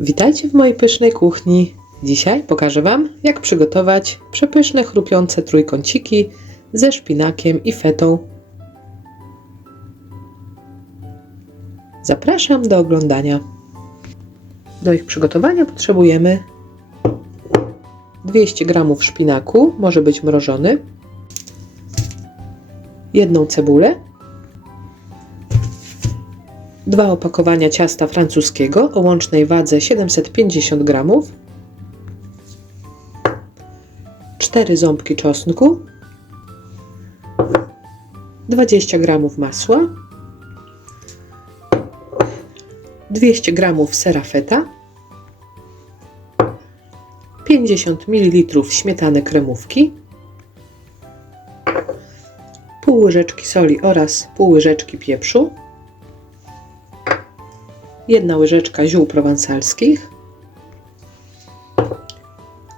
Witajcie w mojej pysznej kuchni. Dzisiaj pokażę Wam, jak przygotować przepyszne, chrupiące trójkąciki ze szpinakiem i fetą. Zapraszam do oglądania. Do ich przygotowania potrzebujemy 200 g szpinaku, może być mrożony, jedną cebulę, dwa opakowania ciasta francuskiego o łącznej wadze 750 g, 4 ząbki czosnku, 20 g masła, 200 g sera feta, 50 ml śmietany kremówki, pół łyżeczki soli oraz pół łyżeczki pieprzu, jedna łyżeczka ziół prowansalskich,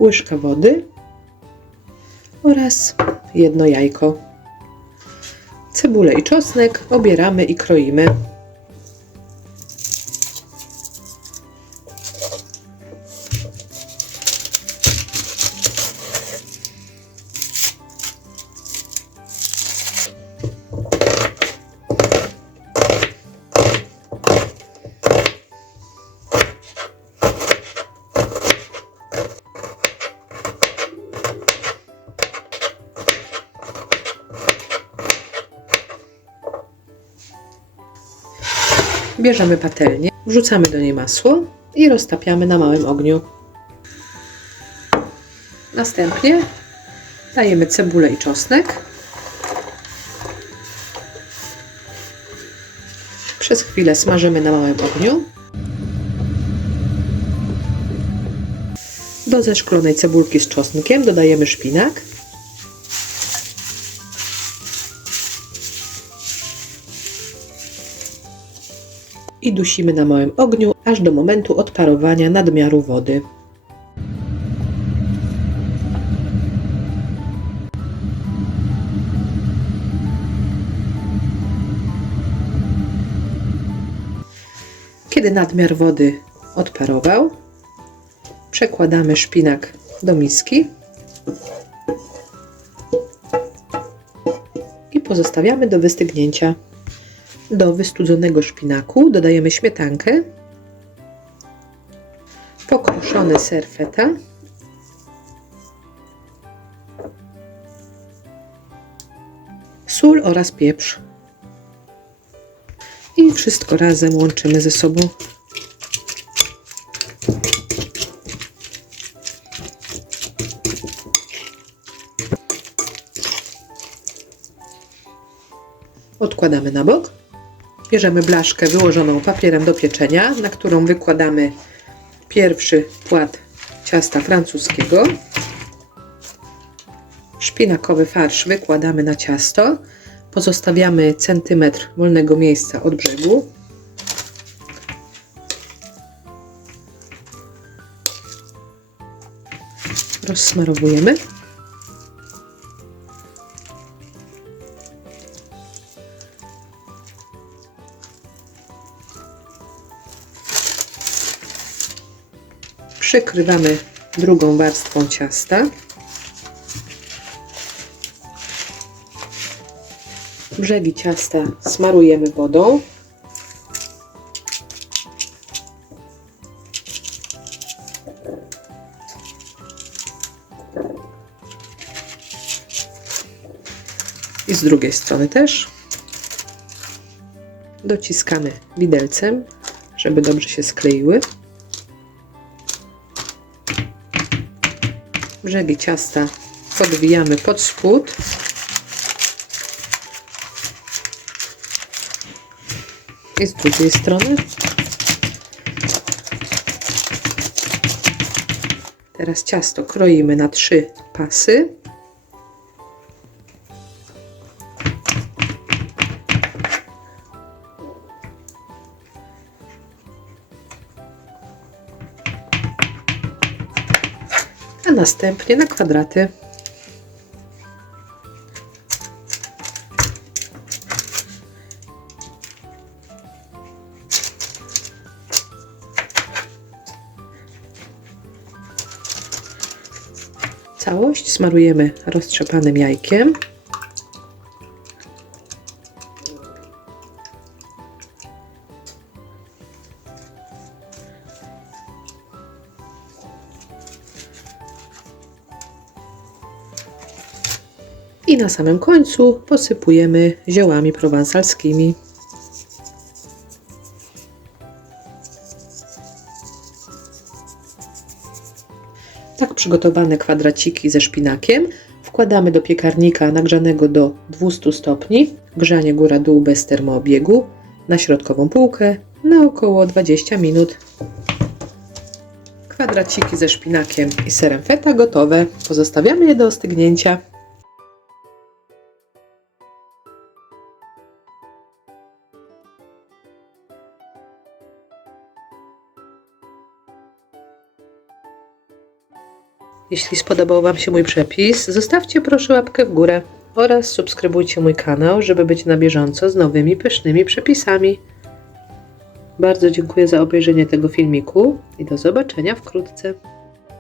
łyżka wody oraz jedno jajko. Cebulę i czosnek obieramy i kroimy. Bierzemy patelnię, wrzucamy do niej masło i roztapiamy na małym ogniu. Następnie dajemy cebulę i czosnek. Przez chwilę smażymy na małym ogniu. Do zeszklonej cebulki z czosnkiem dodajemy szpinak. I dusimy na małym ogniu, aż do momentu odparowania nadmiaru wody. Kiedy nadmiar wody odparował, przekładamy szpinak do miski i pozostawiamy do wystygnięcia. Do wystudzonego szpinaku dodajemy śmietankę, pokruszony ser feta, sól oraz pieprz. I wszystko razem łączymy ze sobą. Odkładamy na bok. Bierzemy blaszkę wyłożoną papierem do pieczenia, na którą wykładamy pierwszy płat ciasta francuskiego. Szpinakowy farsz wykładamy na ciasto. Pozostawiamy centymetr wolnego miejsca od brzegu. Rozsmarowujemy. Przykrywamy drugą warstwą ciasta. Brzegi ciasta smarujemy wodą. I z drugiej strony też. Dociskamy widelcem, żeby dobrze się skleiły. Brzegi ciasta podwijamy pod spód. I z drugiej strony. Teraz ciasto kroimy na trzy pasy. a następnie na kwadraty. Całość smarujemy roztrzepanym jajkiem. I na samym końcu posypujemy ziołami prowansalskimi. Tak przygotowane kwadraciki ze szpinakiem wkładamy do piekarnika nagrzanego do 200 stopni, grzanie góra-dół bez termoobiegu, na środkową półkę na około 20 minut. Kwadraciki ze szpinakiem i serem feta gotowe. Pozostawiamy je do ostygnięcia. Jeśli spodobał Wam się mój przepis, zostawcie proszę łapkę w górę oraz subskrybujcie mój kanał, żeby być na bieżąco z nowymi pysznymi przepisami. Bardzo dziękuję za obejrzenie tego filmiku i do zobaczenia wkrótce.